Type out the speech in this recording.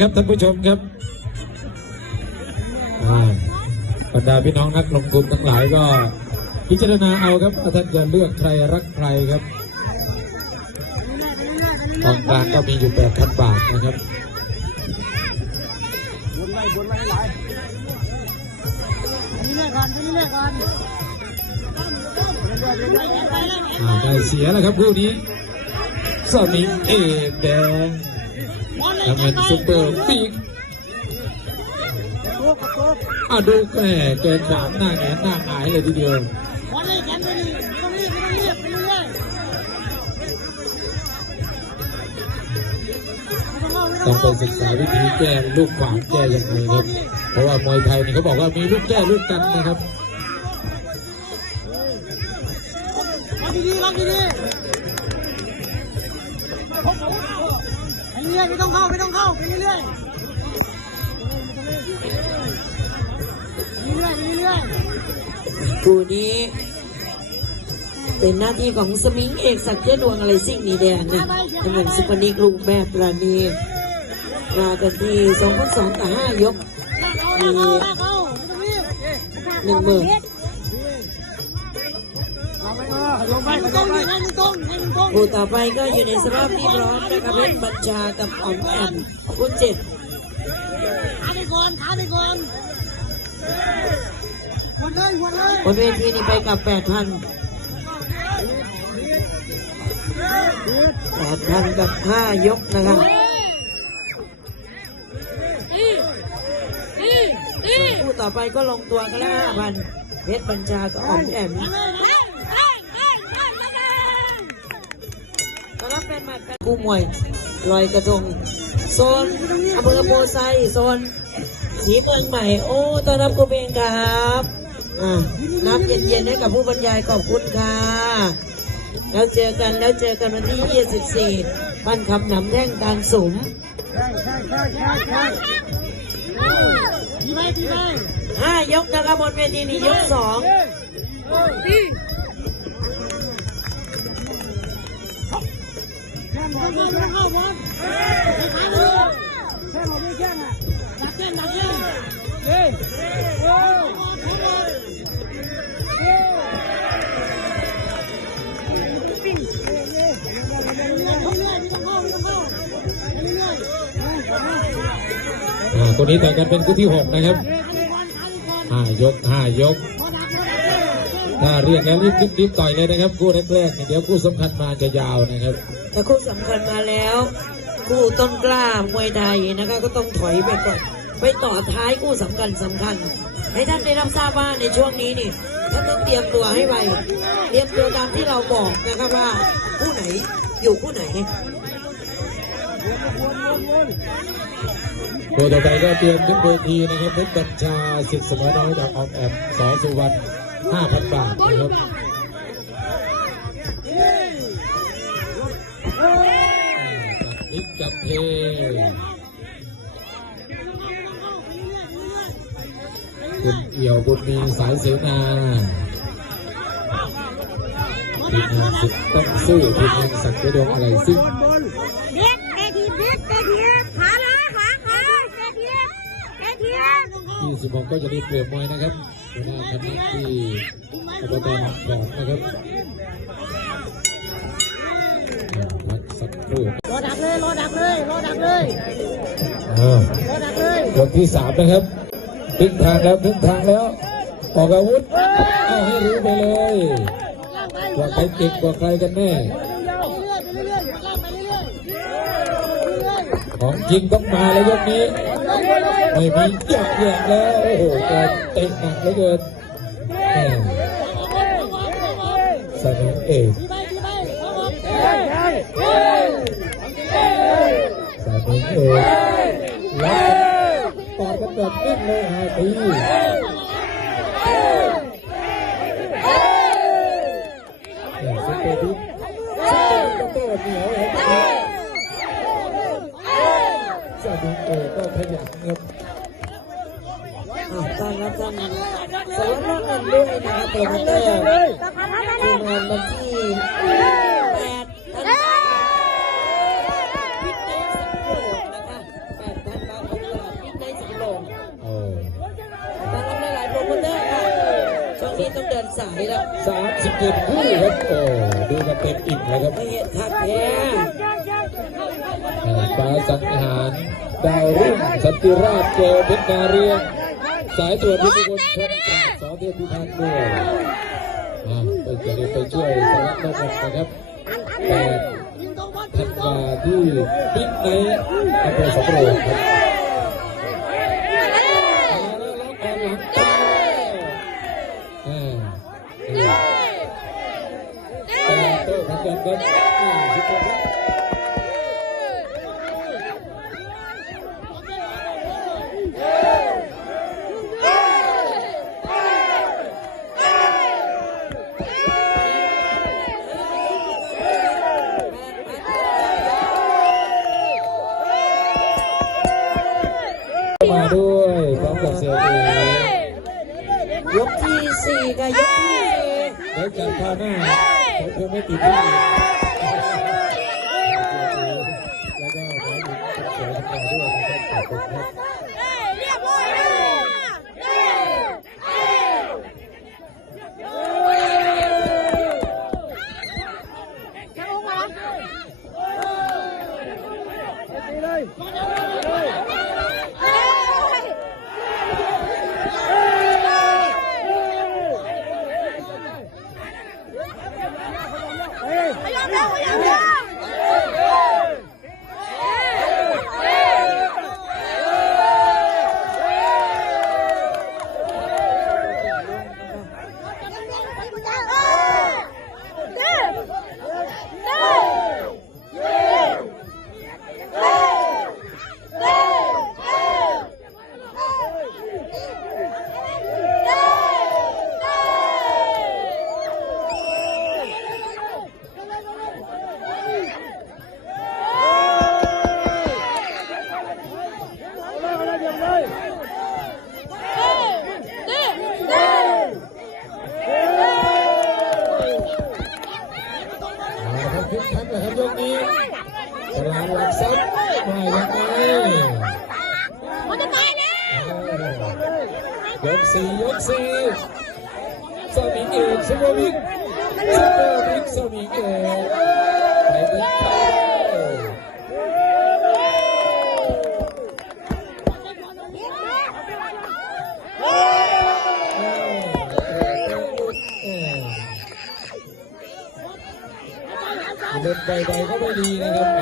ครับท่านผู้ชมครับบรรดาพี่น้องนักลงทุนทั้งหลายก็ พิจารณาเอาครับว่าท่านจะเลือกใครรักใครครับกองกลางก็มีอยู่แปดพันบาทนะครับวนไล่วนไล่หลายนนี้เรียกก่อนอันนี้เรียกก่อนเรื่อยเรื่อยๆไปแล้วอ่าได้เสียแล้วครับคู่นี้สมิงเอแดง น้ำเงินซุปเปอร์ปีกโต๊ะกับโต๊ะอ่าดูแม่เกินสามหน้าแงนหน้าหายเลยทีเดียววันนี้แขนไปดิต้องรีบไม่ต้องรีบไปเรื่อยต้องไปศึกษาวิธีแก้ลูกขวางแก้ยังไงครับ เพราะว่ามวยไทยนี่เขาบอกว่ามีลูกแก้ลูกกันนะครับาไม่ต้องเข้าไปเรื่อยๆไปเรื่อยๆไปเรื่อยๆคู่นี้ เป็นหน้าที่ของสมิงเอกศักดิ์เจดวงอะไรสิ่งนี้แดงนะน้ำเงินสุปนิกลูกแม่ปราณีมากันที่สองพันสองต่อห้ายกมีหนึ่งหมื่น คู่ต่อไปก็อยู่ในสภาพที่พร้อมนะครับเพชรบัญชากับอ่อนแอมคู่เจ็ดขาไปก่อนขาไปก่อนหัวเลยหัวเลยบนเวทีนี่ไปกับแปดพันแปดพันกับห้ายกนะครับคู่ต่อไปก็ลงตัวกันแล้วห้าพันเพชรบัญชากับอ่อนแอม คู่มวยลอยกระทงโซนอำเภอโพไซโซนสีเมืองใหม่ โอ้ต้อนรับกูเองครับน้ำเย็นๆให้กับผู้บรรยายขอบคุณค่ะแล้วเจอกันแล้วเจอกันวันที่ 24 บ้านคำหนำแท่งกลางสุมดีไหมดีไหมห้ายกนะครับบนเวทีนี้ยกสอง ค่หมดแค่เข้แต่งานี้ต่อยกันเป็นคู่ที่หกนะครับห้ายกห้ายก ถ้าเรียกแล้วรีบรีบต่อยเลยนะครับคู่แรกๆนี่เดี๋ยวคู่สำคัญมาจะยาวนะครับแต่คู่สำคัญมาแล้วคู่ต้นกล้ามวยไทยนะคะก็ต้องถอยไปก่อนไปต่อท้ายคู่สำคัญสำคัญ ให้ท่านได้รับทราบว่าในช่วงนี้นี่ท่านต้องเตรียมตัวให้ไวเตรียมตัวตามที่เราบอกนะครับว่าคู่ไหนอยู่คู่ไหนตัวต่อไปก็เตรียมขึ้นเวทีนะครับเพชรบัญชาสิทธิ์เสมอน้อยจากออมแอมสอสุวรรณ 5,000บาทนะครับจับนิกจับเทคุณเอี่ยวบุญมีสายเสนาทีมงานสุดต้องสู้ทีมงานสักดิ์ดวงอะไรซึ่งเด็กเตะทีเด็กเตะทีขาเลยขวาขาเตะทีเตะทีที่16ก็จะได้เปรียบมวยนะครับ หัวหน้าคณะที่อบตหนองขอนนะครับอ่าพักสักครู่รอดักเลยรอดักเลยรอดักเลยอ่ารอดักเลยยกที่สามนะครับครึ่งทางแล้วครึ่งทางแล้วออกอาวุธเอาให้รู้ไปเลยล่างไปว่าใครเก่งกว่าใครกันแน่เรื่อยๆไปเรื่อยๆล่างไปเรื่อยๆเรื่อยของจริงต้องมาแล้วยกนี้ๆไม่มีหยอกแยกแล้วโอ้โหแกเตะหนักเหลือเกินแม่เสนอเอกดีไปดีไปเอาออกเสามเอกรับกอดกันแบบนิ่งเลยฮะที ดูโอก็ขยันครับต้งครับตั้งสารพัดกันด้วยนะครับโปรโเตอร์ทีมงานบันที่แตันวาคมพิทงได้10โลโรงเออมารับหลายๆโปรโมเตอร์ค่ะช่วงนี้ต้องเดินสายแล้วสาบคู่ครับโอ้ดูมาเต็นอิ่มเลยครับไม่เห็นทักแท้ ฟ้าสังหารดาวรุ่งสันติราชเจอเพชรนาเรียงสายตรวจพิบูลชนกราบสอเทพพิพัฒน์ด้วยอ่าไปจะเรียไปช่วยสารพัดนะครับแต่ทันวาที่บิ๊กไนอำเภอสำโรงครับมาแล้วล็อกออนหลังเต้าอ่านี่แต่โต้ของกันครับอ่าทุกคนครับ มาด้วยพร้อมกับเสือเอยกที่สี่กับยกที่สี่แล้วจากคราวหน้าผมคงไม่ติดที่อื่นแล้วก็ขอหญิงกับเสือทำงานด้วยนะครับขอบคุณครับเรียบร้อยแล้วพยายามแล้วพยายามแล้ว เอาละครับคึกคักนะครับยกนี้ตลาดหลักทรัพ ย์มายังไงมันจะตายแล้วยกสี่ยกสี่สมิงเอกซุปเอร์บิ๊กซุปเอร์บิ๊กสมิงเอกไปเป็นไทยเล่นใดๆก็ไม่ดีนะครับ